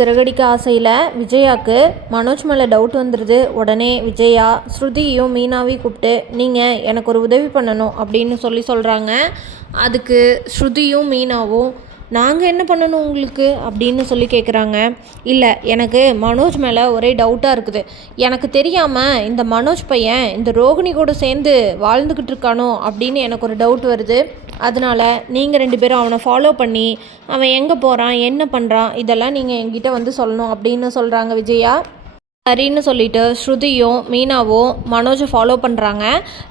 சிறகடிக்க ஆசையில் விஜயாவுக்கு மனோஜ் மேலே டவுட் வந்துடுது. உடனே விஜயா ஸ்ருதியையும் மீனாவையும் கூப்பிட்டு நீங்கள் எனக்கு ஒரு உதவி பண்ணணும் அப்படின்னு சொல்கிறாங்க. அதுக்கு ஸ்ருதியும் மீனாவும் நாங்கள் என்ன பண்ணணும் உங்களுக்கு அப்படின்னு கேட்குறாங்க. இல்லை, எனக்கு மனோஜ் மேலே ஒரே டவுட்டாக இருக்குது. எனக்கு தெரியாமல் இந்த மனோஜ் பையன் இந்த ரோகிணி கூட சேர்ந்து வாழ்ந்துக்கிட்டு இருக்கானோ அப்படின்னு எனக்கு ஒரு டவுட் வருது. அதனால் நீங்கள் 2 பேரும் அவனை ஃபாலோ பண்ணி அவன் எங்கே போகிறான் என்ன பண்ணுறான் இதெல்லாம் நீங்கள் என்கிட்ட சொல்லணும் அப்படின்னு சொல்கிறாங்க விஜயா. சரின்னு சொல்லிட்டு ஸ்ருதியும் மீனாவும் மனோஜை ஃபாலோ பண்ணுறாங்க.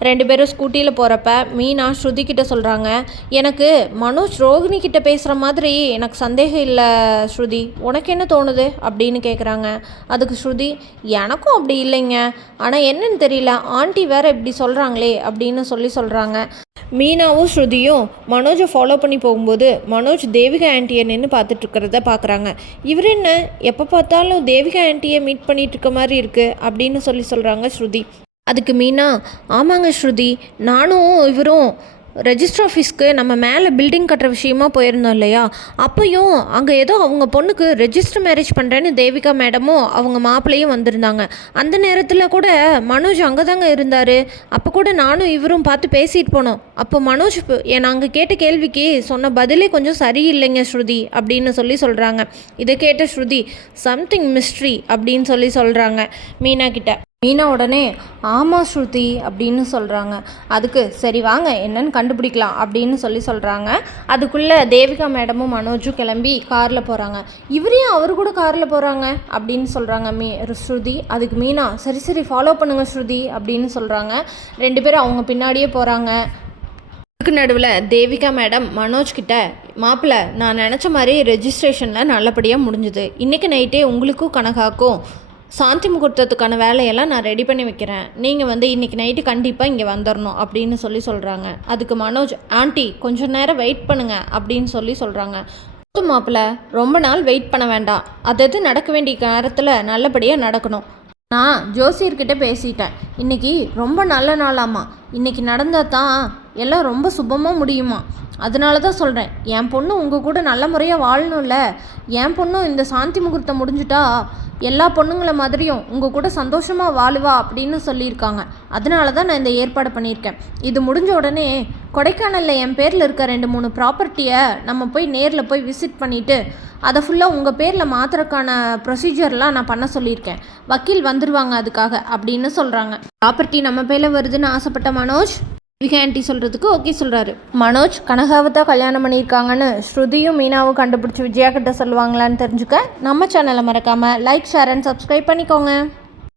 2 பேரும் ஸ்கூட்டியில் போகிறப்ப மீனா ஸ்ருதி கிட்ட சொல்கிறாங்க, எனக்கு மனோஜ் ரோகிணி கிட்ட பேசுகிற மாதிரி எனக்கு சந்தேகம் இல்லை ஸ்ருதி, உனக்கு என்ன தோணுது அப்படின்னு கேட்குறாங்க. அதுக்கு ஸ்ருதி, எனக்கும் அப்படி இல்லைங்க, ஆனால் என்னன்னு தெரியல, ஆண்டி வேற இப்படி சொல்கிறாங்களே அப்படின்னு சொல்கிறாங்க. மீனாவும் ஸ்ருதியும் மனோஜை ஃபாலோ பண்ணி போகும்போது மனோஜ் தேவிகா ஆண்டியை நின்று பார்த்துட்ருக்கிறத பார்க்குறாங்க. இவர் என்ன எப்போ பார்த்தாலும் தேவிகா ஆண்டியை மீட் பண்ணிகிட்டு இருக்க மாதிரி இருக்குது அப்படின்னு சொல்கிறாங்க ஸ்ருதி. அதுக்கு மீனா, ஆமாங்க ஸ்ருதி, நானும் இவரும் ரெஜிஸ்டர் ஆஃபீஸ்க்கு நம்ம மேலே பில்டிங் கட்டுற விஷயமா போயிருந்தோம் இல்லையா, அப்போயும் அங்கே ஏதோ அவங்க பொண்ணுக்கு ரெஜிஸ்டர் மேரேஜ் பண்ணுறேன்னு தேவிகா மேடமும் அவங்க மாப்பிள்ளையும் வந்திருந்தாங்க. அந்த நேரத்தில் கூட மனோஜ் அங்கே தாங்க இருந்தார். அப்போ கூட நானும் இவரும் பார்த்து பேசிட்டு போனோம். அப்போ மனோஜ் நாங்கள் கேட்ட கேள்விக்கு சொன்ன பதிலே கொஞ்சம் சரியில்லைங்க ஸ்ருதி அப்படின்னு சொல்கிறாங்க. இதை கேட்ட ஸ்ருதி, சம்திங் மிஸ்ட்ரி அப்படின்னு சொல்கிறாங்க மீனா கிட்ட. மீனா உடனே ஆமாம் ஸ்ருதி அப்படின்னு சொல்கிறாங்க. அதுக்கு சரி வாங்க என்னன்னு கண்டுபிடிக்கலாம் அப்படின்னு சொல்கிறாங்க. அதுக்குள்ளே தேவிகா மேடமும் மனோஜும் கிளம்பி காரில் போகிறாங்க. இவரையும் அவர் கூட காரில் போகிறாங்க அப்படின்னு சொல்கிறாங்க ஸ்ருதி. அதுக்கு மீனா, சரி ஃபாலோ பண்ணுங்கள் ஸ்ருதி அப்படின்னு சொல்கிறாங்க. 2 பேரும் அவங்க பின்னாடியே போகிறாங்க. அதுக்கு நடுவில் தேவிகா மேடம் மனோஜ் கிட்ட, மாப்பிள்ளை நான் நினச்ச மாதிரி ரெஜிஸ்ட்ரேஷனில் நல்லபடியாக முடிஞ்சுது. இன்றைக்கி நைட்டே உங்களுக்கும் கனகாக்கும் சாந்தி முகூர்த்தத்துக்கான வேலையெல்லாம் நான் ரெடி பண்ணி வைக்கிறேன். நீங்கள் இன்றைக்கி நைட்டு கண்டிப்பாக இங்கே வந்துடணும் அப்படின்னு சொல்கிறாங்க. அதுக்கு மனோஜ், ஆண்டி கொஞ்சம் நேரம் வெயிட் பண்ணுங்கள் அப்படின்னு சொல்கிறாங்க. மாப்பிள்ளை ரொம்ப நாள் வெயிட் பண்ண வேண்டாம், அது நடக்க வேண்டிய நேரத்தில் நல்லபடியாக நடக்கணும். நான் ஜோசியர்கிட்ட பேசிட்டேன், இன்றைக்கி ரொம்ப நல்ல நாளாமா, இன்றைக்கி நடந்தால் தான் எல்லாம் ரொம்ப சுபமாக முடியுமா. அதனால தான் சொல்கிறேன், என் பொண்ணு உங்கள் கூட நல்ல முறையாக வாழணும்ல. என் பொண்ணும் இந்த சாந்தி முகூர்த்தம் முடிஞ்சுட்டா எல்லா பொண்ணுங்களை மாதிரியும் உங்கள் கூட சந்தோஷமாக வாழுவா அப்படின்னு சொல்லியிருக்காங்க. அதனால தான் நான் இந்த ஏற்பாடு பண்ணியிருக்கேன். இது முடிஞ்ச உடனே கொடைக்கானலில் என் பேரில் இருக்க 2-3 ப்ராப்பர்ட்டியை நம்ம போய் நேரில் போய் விசிட் பண்ணிவிட்டு அதை ஃபுல்லாக உங்கள் பேரில் மாற்றுறதுக்கான ப்ரொசீஜர்லாம் நான் பண்ண சொல்லியிருக்கேன். வக்கீல் வந்துடுவாங்க அதுக்காக அப்படின்னு சொல்கிறாங்க. ப்ராப்பர்ட்டி நம்ம பேரில் வருதுன்னு ஆசைப்பட்ட மனோஜ் தேவிகா ஆண்டி சொல்கிறதுக்கு ஓகே சொல்கிறாரு. மனோஜ் கனகாவை தான் கல்யாணம் பண்ணியிருக்காங்கன்னு ஸ்ருதியும் மீனாவும் கண்டுபிடிச்சி விஜயா கிட்ட சொல்லுவாங்களான்னு தெரிஞ்சுக்க நம்ம சேனலை மறக்காமல் லைக், ஷேர் அண்ட் சப்ஸ்கிரைப் பண்ணிக்கோங்க.